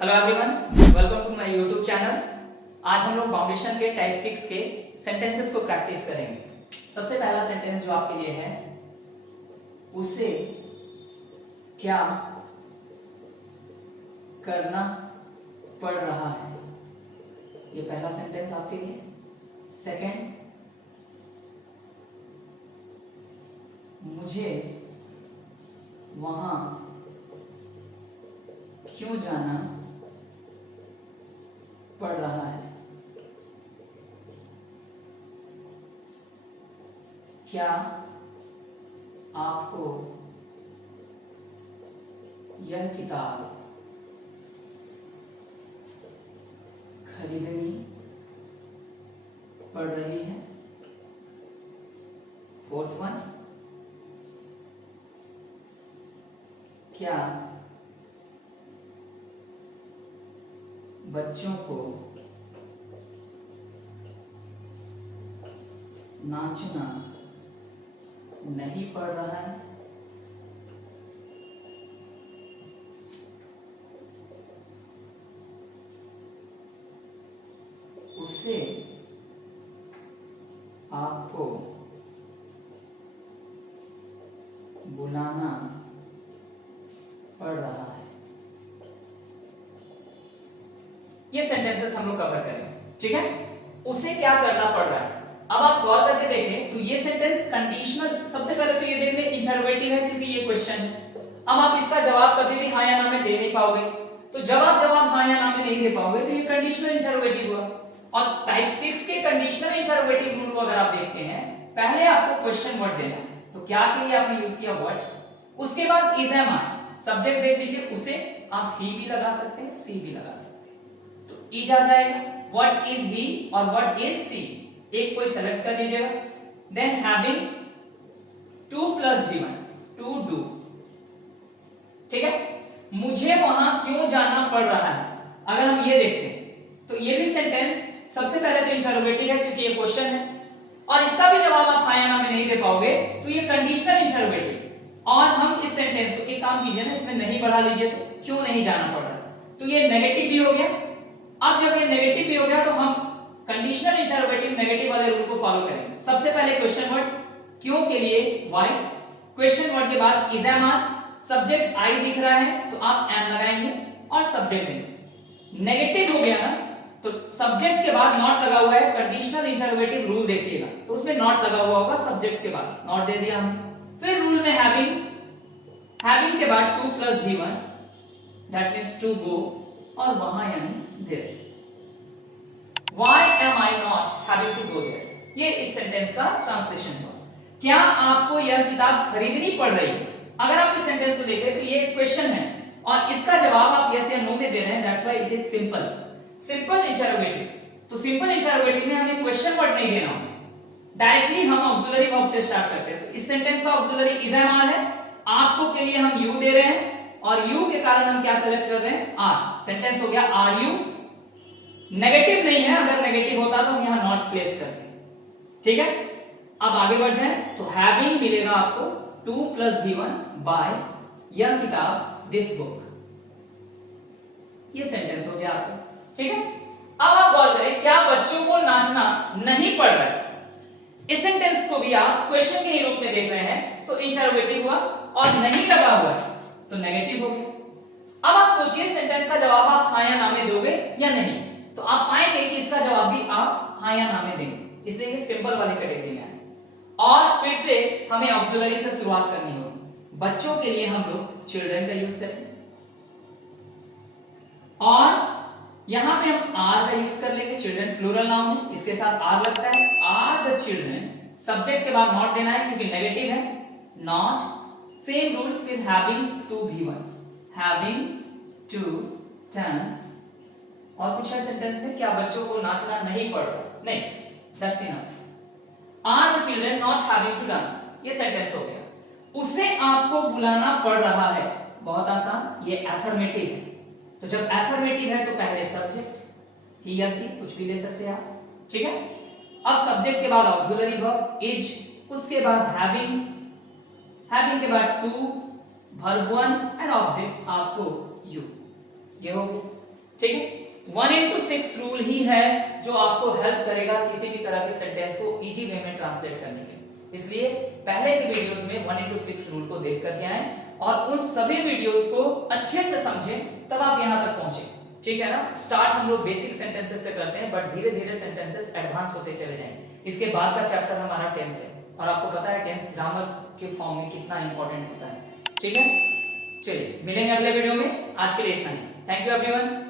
Hello everyone, welcome to my YouTube channel. आज हम लोग फाउंडेशन के टाइप 6 के सेंटेंसेस को प्रैक्टिस करेंगे। सबसे पहला सेंटेंस जो आपके लिए है, उसे क्या करना पड़ रहा है। ये पहला सेंटेंस आपके लिए। सेकंड, मुझे वहां क्यों जाना पड़ रहा है। क्या आपको यह किताब खरीदनी पड़ रही है। फोर्थ वन, क्या बच्चों को नाचना नहीं पड़ रहा है। उसे आपको बुलाना पड़ रहा है। ये सेंटेंसेस हम लोग कवर करें, ठीक है। उसे क्या करना पड़ रहा है। अब आप गौर करके देखें तो ये सेंटेंस कंडीशनल, सबसे पहले तो ये देख ले इंटरोगेटिव है क्योंकि ये क्वेश्चन है। अब आप इसका जवाब कभी भी हाँ या ना में दे नहीं पाओगे, तो जब आप जवाब हाँ या ना में नहीं दे पाओगे तो ये कंडीशनल इंटरोगेटिव हुआ। और टाइप 6 के कंडीशनल इंटरोगेटिव रूल को अगर आप देखते हैं, पहले आपको क्वेश्चन वर्ड देना है। तो क्या के लिए आपने यूज किया वर्ड, उसके बाद इज एम आर, सब्जेक्ट देख लीजिए, उसे आप ही भी लगा सकते हैं, सी भी लगा सकते हैं। तो इज आ जाएगा, व्हाट इज ही और व्हाट इज सी, एक कोई सेलेक्ट कर लीजिएगा। Then having to plus V1, to do, ठीक है। मुझे वहां क्यों जाना पड़ रहा है, अगर हम ये देखते हैं तो ये भी सेंटेंस सबसे पहले तो इंटरोगेटिव है क्योंकि ये क्वेश्चन है, और इसका भी जवाब आप हाँ या ना में नहीं दे पाओगे तो ये कंडीशनल इंटरोगेटिव। और हम इस सेंटेंस को एक काम कीजिए ना, इसमें नहीं बढ़ा लीजिए, तो क्यों नहीं जाना पड़ रहा, तो ये नेगेटिव भी हो गया। अब जब ये नेगेटिव भी हो गया तो हम कंडीशनल इंटरोगेटिव नेगेटिव वाले रूल को फॉलो करेंगे। सबसे पहले क्वेश्चन वर्ड क्यों के लिए वाई, क्वेश्चन वर्ड के बाद is am are, subject I दिख रहा है तो आप एम लगाएंगे और सब्जेक्ट देंगे। नेगेटिव हो गया ना, तो सब्जेक्ट के बाद नॉट लगा हुआ है, कंडीशनल इंटरोगेटिव रूल देखिएगा तो उसमें नॉट लगा हुआ होगा, सब्जेक्ट के बाद नॉट दे दिया हमने। फिर रूल में हैविंग के बाद to plus V1, that means to go, और वहां यानी there. Why am I not having to go there? ये इस सेंटेंस का ट्रांसलेशन हुआ। क्या आपको यह किताब खरीदनी पड़ रही है। अगर आप इस सेंटेंस को देखें तो ये क्वेश्चन है और इसका जवाब आप यस या नो में दे रहे हैं, that's why it is simple, simple interrogative. तो सिंपल इंटरोगेटिव में हमें क्वेश्चन वर्ड नहीं देना होता, डायरेक्टली हम ऑक्सिलरी वर्ब से स्टार्ट करते हैं। तो इस सेंटेंस का ऑक्सिलरी इज एम आर है, आपको के लिए हम यू दे रहे हैं और यू के कारण हम क्या सेलेक्ट कर रहे हैं, आर। सेंटेंस हो गया आर यू। नेगेटिव नहीं है, अगर नेगेटिव होता तो हम यहां नॉट प्लेस करते, ठीक है। अब आगे बढ़ जाएं तो हैविंग मिलेगा आपको टू प्लस V1 बाय यह किताब, दिस बुक। ये सेंटेंस हो गया आपका, ठीक है। अब आप गौर करें, क्या बच्चों को नाचना नहीं पड़ रहा है। इस सेंटेंस को भी आप क्वेश्चन के ही रूप में देख रहे हैं तो इंटरोगेटिव हुआ, और नहीं लगा हुआ तो नेगेटिव हो गया। अब आप सोचिए सेंटेंस का जवाब आप हाँ या ना में दोगे या नहीं, तो आप पाएंगे कि इसका जवाब भी आप हाँ या ना में देंगे, इसलिए ये सिंपल वाली कैटेगरी में है। और फिर से हमें ऑक्सिलरी से शुरुआत करनी होगी। बच्चों के लिए हम लोग चिल्ड्रन का यूज करेंगे और यहां पे हम आर का यूज कर लेंगे, चिल्ड्रन प्लूरल नाउन है, इसके साथ आर लगता है, आर द चिल्ड्रन। सब्जेक्ट के बाद नॉट देना है क्योंकि नेगेटिव है, नॉट। सेम रूल, फिर having to V1, having to turns. और कुछ है सेंटेंस में, क्या बच्चों को नाचना नहीं पड़ रहा, नहीं, that's enough. Are the children not having to dance, ये सेंटेंस हो गया। उसे आपको बुलाना पड़ रहा है, बहुत आसान, ये एफर्मेटिव है। तो जब एफर्मेटिव है तो पहले सब्जेक्ट ही या सी कुछ भी ले सकते हैं आप, ठीक है। अब सब्जेक्ट के बाद ऑक्सिलरी वर्ब इज, उसके बाद हैविंग के बाद टू, वर्ब 1 एंड ऑब्जेक्ट आपको यू, ये हो गया। ठीक है। 1:6 रूल ही है जो आपको हेल्प करेगा किसी भी तरह के सेंटेंस को इजी वे में ट्रांसलेट करने के लिए। इसलिए पहले के वीडियोस में 1:6 रूल को देख करके आए और उन सभी वीडियोस को अच्छे से समझें, तब आप यहां तक पहुंचे। ठीक है ना। स्टार्ट हम लोग बेसिक सेंटेंसेस से करते हैं, बट धीरे धीरे सेंटेंसेस एडवांस होते चले जाएंगे। इसके बाद का चैप्टर हमारा टेंस है, और आपको पता है टेंस ग्रामर के फॉर्म में कितना इंपॉर्टेंट होता है। ठीक है, चलिए मिलेंगे अगले वीडियो में। आज के लिए इतना ही। Thank you everyone.